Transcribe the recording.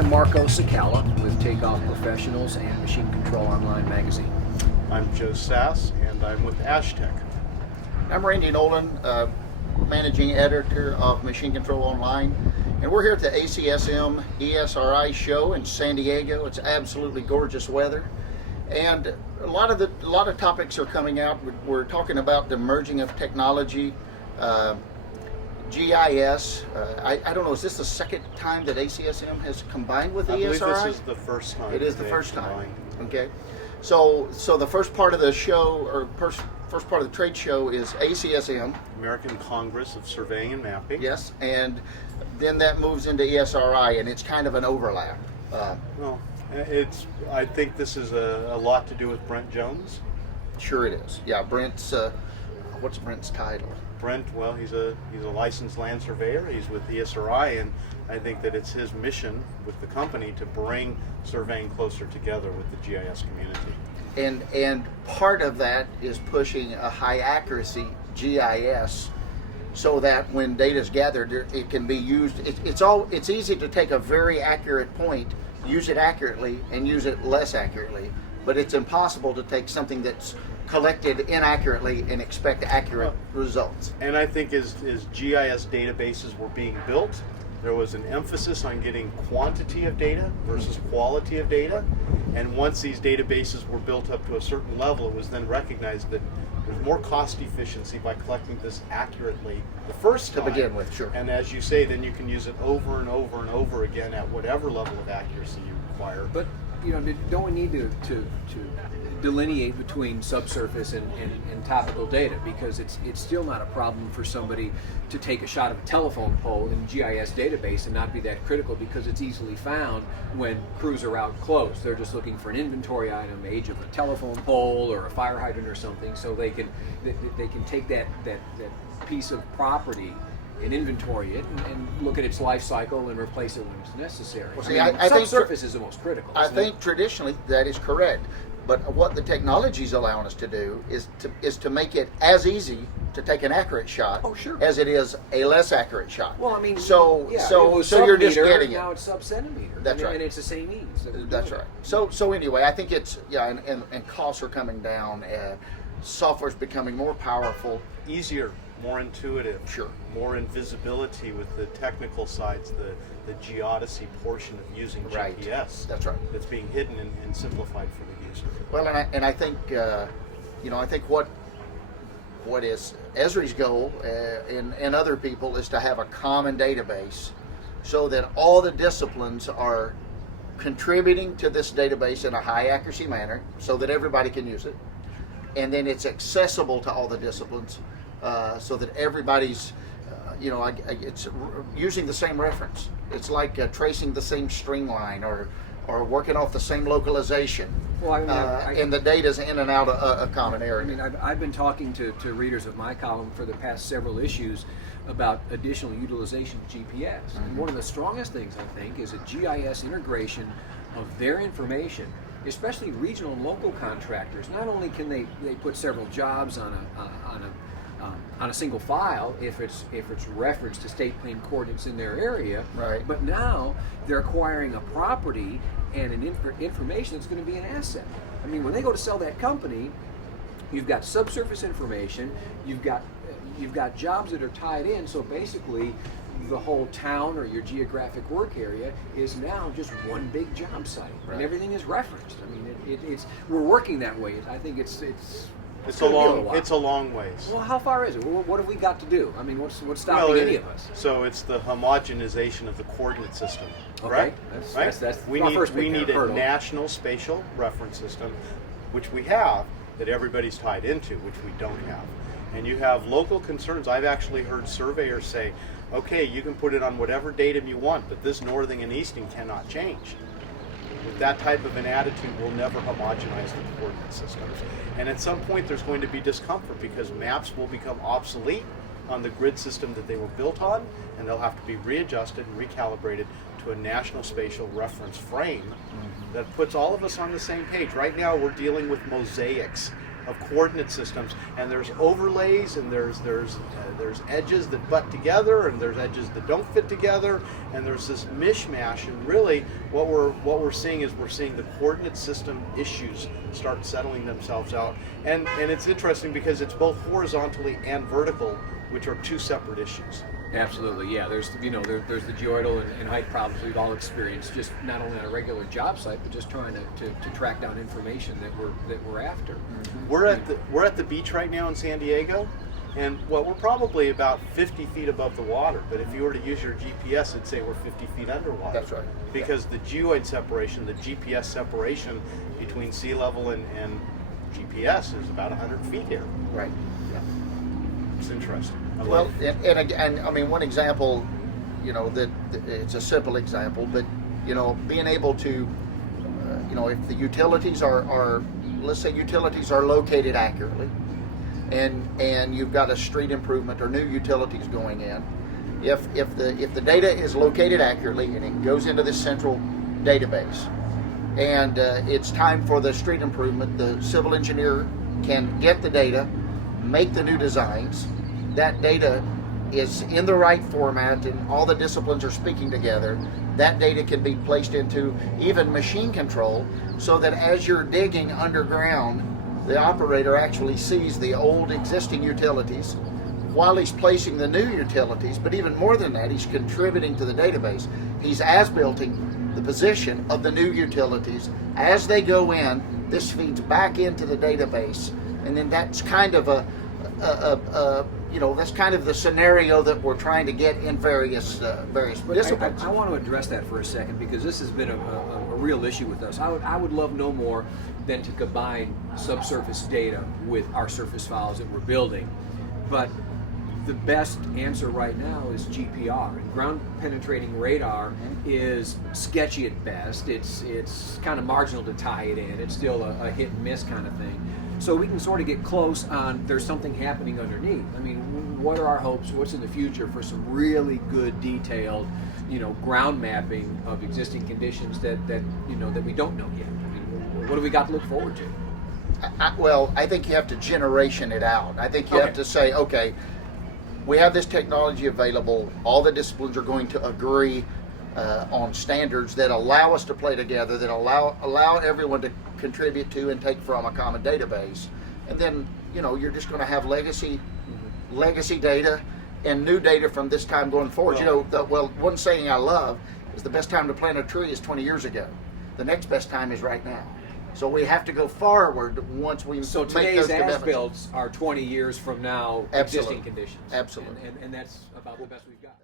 I'm Marco Cicala with Takeoff Professionals and Machine Control Online magazine. I'm Joe Sass, and I'm with Ashtec. I'm Randy Noland, Managing Editor of Machine Control Online, and we're here at the ACSM ESRI show in San Diego. It's absolutely gorgeous weather, and a lot of topics are coming out. We're talking about the merging of technology, GIS. I don't know, is this the second time that ACSM has combined with ESRI? I believe this is the first time. It is the first time. Okay. So the first part of the show, or first part of the trade show, is ACSM. American Congress of Surveying and Mapping. Yes, and then that moves into ESRI, and it's kind of an overlap. I think this is a lot to do with Brent Jones. Sure it is. Yeah, Brent's, what's Brent's title? Brent, well, he's a licensed land surveyor. He's with ESRI, and I think that it's his mission with the company to bring surveying closer together with the GIS community. And part of that is pushing a high accuracy GIS, so that when data is gathered, it can be used. It's easy to take a very accurate point, use it accurately, and use it less accurately. But it's impossible to take something that's collected inaccurately and expect accurate results. And I think as GIS databases were being built, there was an emphasis on getting quantity of data versus quality of data. And once these databases were built up to a certain level, it was then recognized that there's more cost efficiency by collecting this accurately the first time. To begin with, sure. And as you say, then you can use it over and over and over again at whatever level of accuracy you require. But don't we need to delineate between subsurface and topical data, because it's still not a problem for somebody to take a shot of a telephone pole in a GIS database and not be that critical, because it's easily found when crews are out close. They're just looking for an inventory item, age of a telephone pole or a fire hydrant or something, so they can take that piece of property and inventory it and look at its life cycle and replace it when it's necessary. Well, see, I I think subsurface is the most critical. I think traditionally that is correct, but what the technology is allowing us to do is to make it as easy to take an accurate shot as it is a less accurate shot. Well, I mean, so you're just getting it. Now it's sub-centimeter. That's right, and it's the same ease. That's right. So anyway, I think it's and costs are coming down. Software's becoming more powerful, Easier, more intuitive, sure, more invisibility with the technical sides, the geodesy portion of using GPS. That's right. That's being hidden and simplified for the user. Well, and I think I think what is ESRI's goal and other people is to have a common database, so that all the disciplines are contributing to this database in a high accuracy manner, so that everybody can use it, and then it's accessible to all the disciplines, so that everybody's it's using the same reference. It's like tracing the same string line or working off the same localization. Well, and the data's in and out of a common area. I mean, I've been talking to readers of my column for the past several issues about additional utilization of GPS. Mm-hmm. And one of the strongest things, I think, is a GIS integration of their information, especially regional and local contractors. Not only can they put several jobs on a single file if it's referenced to state plane coordinates in their area, right, but now they're acquiring a property and an information that's going to be an asset. I mean, when they go to sell that company, you've got subsurface information, you've got jobs that are tied in, so basically the whole town or your geographic work area is now just one big job site, right, and everything is referenced. I mean, we're working that way. I think it's a long ways. Well, how far is it? What have we got to do? I mean, what's stopping any of us? So it's the homogenization of the coordinate system, okay, right? That's we need a national spatial reference system, which we have, that everybody's tied into, which we don't have. And you have local concerns. I've actually heard surveyors say, okay, you can put it on whatever datum you want, but this northing and easting cannot change. With that type of an attitude, we'll never homogenize the coordinate systems. And at some point there's going to be discomfort, because maps will become obsolete on the grid system that they were built on, and they'll have to be readjusted and recalibrated to a national spatial reference frame that puts all of us on the same page. Right now we're dealing with mosaics of coordinate systems, and there's overlays, and there's edges that butt together, and there's edges that don't fit together, and there's this mishmash. And really, what we're seeing is we're seeing the coordinate system issues start settling themselves out. And it's interesting because it's both horizontally and vertical, which are two separate issues. Absolutely, yeah. There's there's the geoidal and height problems we've all experienced, just not only on a regular job site, but just trying to track down information that we're after. Mm-hmm. We're at the beach right now in San Diego, and well, we're probably about 50 feet above the water. But if you were to use your GPS, it'd say we're 50 feet underwater. That's right. Because the geoid separation, the GPS separation between sea level and GPS is about 100 feet here. Right. Yeah. It's interesting. Well, and I mean, one example, that it's a simple example, but being able to, if the utilities are let's say utilities are located accurately, and you've got a street improvement or new utilities going in, if the data is located accurately and it goes into this central database, and it's time for the street improvement, the civil engineer can get the data, make the new designs. That data is in the right format and all the disciplines are speaking together. That data can be placed into even machine control, so that as you're digging underground, the operator actually sees the old existing utilities while he's placing the new utilities. But even more than that, he's contributing to the database. He's as-builting the position of the new utilities. As they go in, this feeds back into the database, and then that's kind of that's kind of the scenario that we're trying to get in various disciplines. I want to address that for a second, because this has been a real issue with us. I would love no more than to combine subsurface data with our surface files that we're building, but the best answer right now is GPR, and ground penetrating radar is sketchy at best. It's kind of marginal to tie it in. It's still a hit and miss kind of thing. So we can sort of get close on there's something happening underneath. I mean, what are our hopes? What's in the future for some really good detailed, ground mapping of existing conditions that we don't know yet? I mean, what do we got to look forward to? I think you have to generation it out. I think you have to say, okay, we have this technology available. All the disciplines are going to agree on standards that allow us to play together, that allow everyone to contribute to and take from a common database. And then you're just going to have legacy data and new data from this time going forward. One saying I love is the best time to plant a tree is 20 years ago. The next best time is right now. So we have to go forward once we make those commitments. So today's as-builts are 20 years from now existing conditions. Absolutely. And that's about the best we've got.